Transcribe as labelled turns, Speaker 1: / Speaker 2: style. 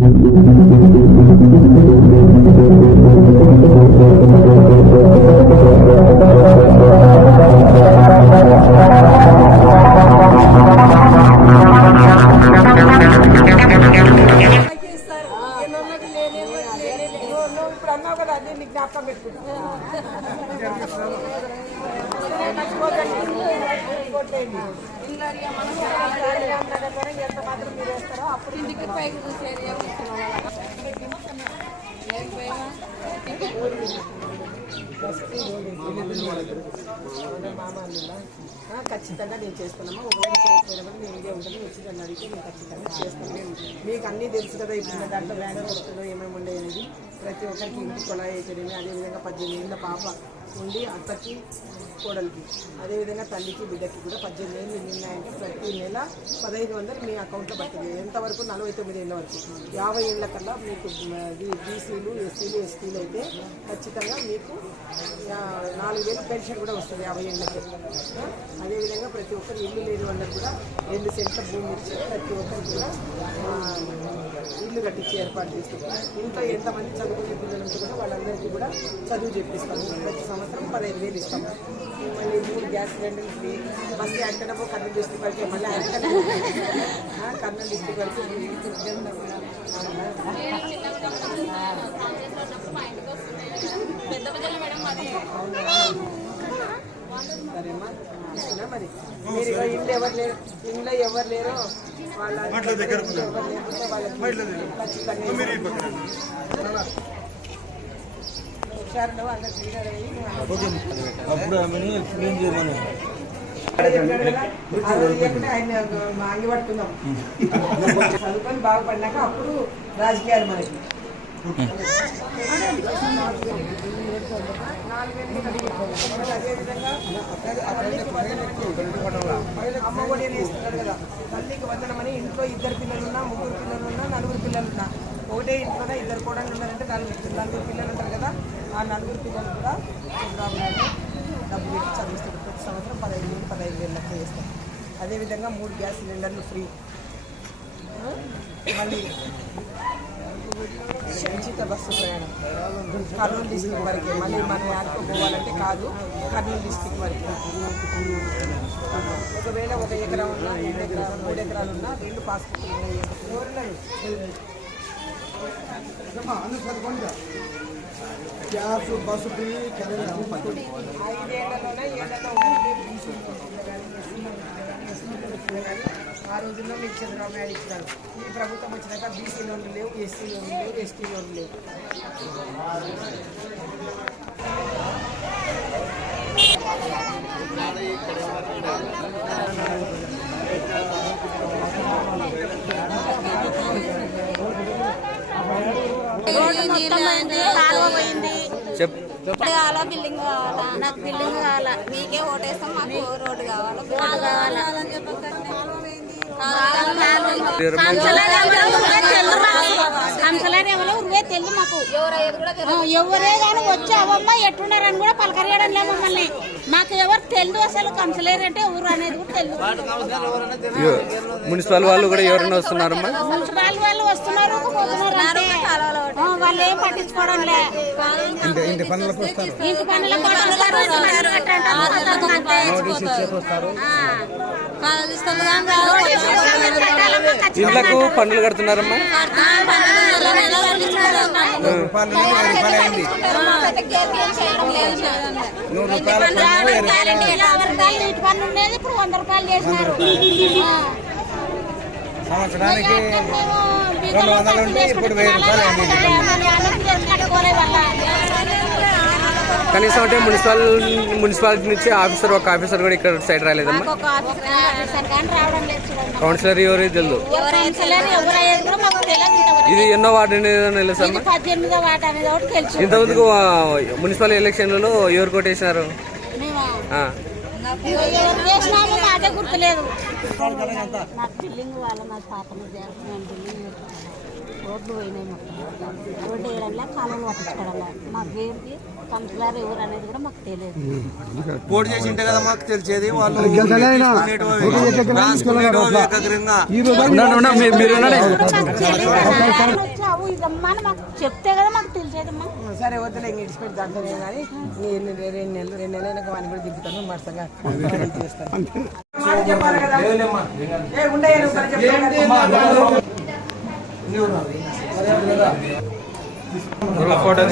Speaker 1: వాళ్ళకి పెట్టుకుంటా కొట్టేయండి. ఇల్లు అడిగా మనం అడిగాం కదా మరి ఎంత మాత్రం మీరు వేస్తారో అప్పుడు ఇంటికి పైకి చూసేది ఖచ్చితంగా నేను చేస్తానమ్మా. ఒకవేళ చేయకపోయినా నేను ఇదే ఉంటుంది. వచ్చి నన్ను అడిగితే నేను ఖచ్చితంగా చేస్తాను మీకు అన్నీ తెలుసు కదా ఇప్పుడు దాంట్లో వేడ వస్తుందో ఏమేమి ఉండే అనేది. ప్రతి ఒక్కరికి ఇంటి కొలా అయితేనేమి అదేవిధంగా పద్దెనిమిది ఏళ్ళ పాప. ఉండి అత్తకి కోడలికి. అదేవిధంగా తల్లికి బిడ్డకి కూడా పద్దెనిమిది ఏళ్ళు నిన్నాయంటే ప్రతి నెల పదహైదు వందలు మీ అకౌంట్లో పడుతుంది. ఎంతవరకు? నలభై తొమ్మిది ఏళ్ళ వరకు. యాభై ఏళ్ళ కల్లా మీకు బీసీలు ఎస్సీలు ఎస్టీలు అయితే ఖచ్చితంగా మీకు నాలుగు వేలు పెన్షన్ కూడా వస్తుంది యాభై ఏళ్ళకి. అదేవిధంగా ప్రతి ఒక్కరు ఇల్లు లేని వాళ్ళకి కూడా రెండు సెంట్ల భూమి ఇచ్చి ప్రతి ఒక్కరికి కూడా ఇల్లు కట్టించి ఏర్పాటు చేస్తాం ఇంట్లో ఎంతమంది చదువుకునే పిల్లలు కూడా వాళ్ళందరికీ కూడా చదువు చెప్పిస్తాము ప్రతి సంవత్సరం పదహైదు వేలు ఇస్తాము మళ్ళీ మూడు గ్యాస్ సిలిండర్ ఫ్రీ బస్సు అంటేనమో కర్నూలు డిస్టిక్ వరకు మళ్ళీ అంటనే కర్నూలు డిస్టిక్ వరకు సరేమ్మా. మరి? ఇంట్లో ఎవరు లేరు? ఇంట్లో ఎవరు లేరు వాళ్ళ ఇంట్లో ఎవరు
Speaker 2: అప్పుడు ఆమెని ఎక్స్ప్లెయిన్ చేయమను.
Speaker 1: ఆయన అంగి పట్టుకుందాం చదువుకొని బాగుపడినాక అప్పుడు రాజకీయాలు మనకి. అదేవిధంగా తల్లికి వందనం. అమ్మ ఒడి అని ఇస్తున్నారు కదా తల్లికి వందనమని ఇంట్లో ఇద్దరు పిల్లలున్నా ముగ్గురు పిల్లలున్నా నలుగురు పిల్లలున్నా. ఒకటే ఇంట్లోనే ఇద్దరు కూడా ఉన్నారంటే నలుగురు పిల్లలు ఉంటారు కదా. ఆ నలుగురు పిల్లలు కూడా చంద్రబాబు నాయుడు డబ్బులు పెట్టి చదివిస్తారు. ప్రతి సంవత్సరం పదహైదు వేలు పదహైదు వేలు లెక్క చేస్తారు. అదేవిధంగా మూడు గ్యాస్ సిలిండర్లు ఫ్రీ? మళ్ళీ ఉచిత బస్సు ప్రయాణం. కర్నూలు డిస్టిక్ వరకే. మళ్ళీ మన యాడ్కో పోవాలంటే కాదు కర్నూలు డిస్టిక్ వరకే. ఒకవేళ ఒక ఎకరం ఉన్నా రెండు ఎకరాలు మూడు ఎకరాలు ఉన్నా రెండు పాస్బుక్లు ఉన్నాయి?
Speaker 2: గ్యాస్ బస్సు ఫ్రీ
Speaker 1: ఆ రోజుల్లో మీకు చంద్రబాబు నాయుడు ఇచ్చినారు ఈ ప్రభుత్వం వచ్చినాక బీసీ లోన్లు లేవు ఎస్సీ లోన్లు లేవు ఎస్టీ లోన్లు లేవు
Speaker 3: రోడ్డు కావాలా బిల్డింగ్ కావాలా? నాకు బిల్డింగ్ కావాలా? మీకే ఓటేస్తాం మాకు రోడ్డు కావాలా? రోడ్డు కావాలా. కంసలారి ఎవరో? ఉరువే తెలియదు మాకు. ఆ, ఎవరే కానీ వచ్చి అవమ్మ ఎట్టున్నారని కూడా పలకరియడం లే మమ్మల్ని. మాకు ఎవరు తెలియదు అసలు కంసలేరు అంటే ఎవరు అనేది కూడా తెలియదు
Speaker 2: మున్సిపల్ వాళ్ళు కూడా ఎవరైనా వస్తున్నారమ్మా?
Speaker 3: మున్సిపాలిటీ వాళ్ళు వస్తున్నారు వాళ్ళు ఏం పట్టించుకోవడం లే ఇంటి పనులకు ఇంటి పనులకు వస్తారు, కట్టాలమ్మా, ఖచ్చితంగా
Speaker 2: ఇండ్లకు పన్నులు కడుతున్నారమ్మా?
Speaker 3: ఇటు పన్ను ఉండేది ఇప్పుడు వంద రూపాయలు చేసినారు. సంవత్సరానికి రెండు వందలు ఉంటే ఇప్పుడు వెయ్యి రూపాయలు
Speaker 2: కనీసం అంటే మున్సిపల్ మున్సిపాలిటీ నుంచి ఆఫీసర్ ఒక ఆఫీసర్ కూడా ఇక్కడ సైడ్ రాలేదమ్మా కౌన్సిలర్ ఎవరు
Speaker 3: ఇంతవరకు.
Speaker 2: ఇది ఎన్నో వార్డు అనేది ఆ, మున్సిపల్ ఎలక్షన్లలో ఎవరు కొట్టేసినారు
Speaker 3: చేసినాము మాకే గుర్తులేదు. నాకు బిల్డింగ్ వాళ్ళ మా పాప బిల్డింగ్ రోడ్లు పోయినాయి మొత్తం. రోడ్డు వేయడంలో కాలువలు పట్టించుకోవడంలో మా ఎవరికి కౌన్సిలర్ ఎవరు అనేది కూడా మాకు తెలియదు.
Speaker 4: పోటీ చేసి ఉంటే కదా మాకు తెలిసేది వాళ్ళు రాసుకునేటో ఏకగ్రంగా.
Speaker 2: ఉండండి, ఉండండి, మీరు- మీరు ఉండండి.
Speaker 3: మాకు తెలియదు. కదా. ఆయన వచ్చి అవు ఇదమ్మా అని మాకు చెప్తే కదా మాకు తెలిసేదమ్మా.
Speaker 1: సరే వద్దులే ఇంక ఇడిచిపెట్టి దాంట్లో ఏం కానీ నేను రెండు నెలలు రెండు నెలలు అయినాక వాడిని కూడా దిగుతాను మరసంగా చెప్పాలి కదా. ఏ ఉండయ్య ఫోటో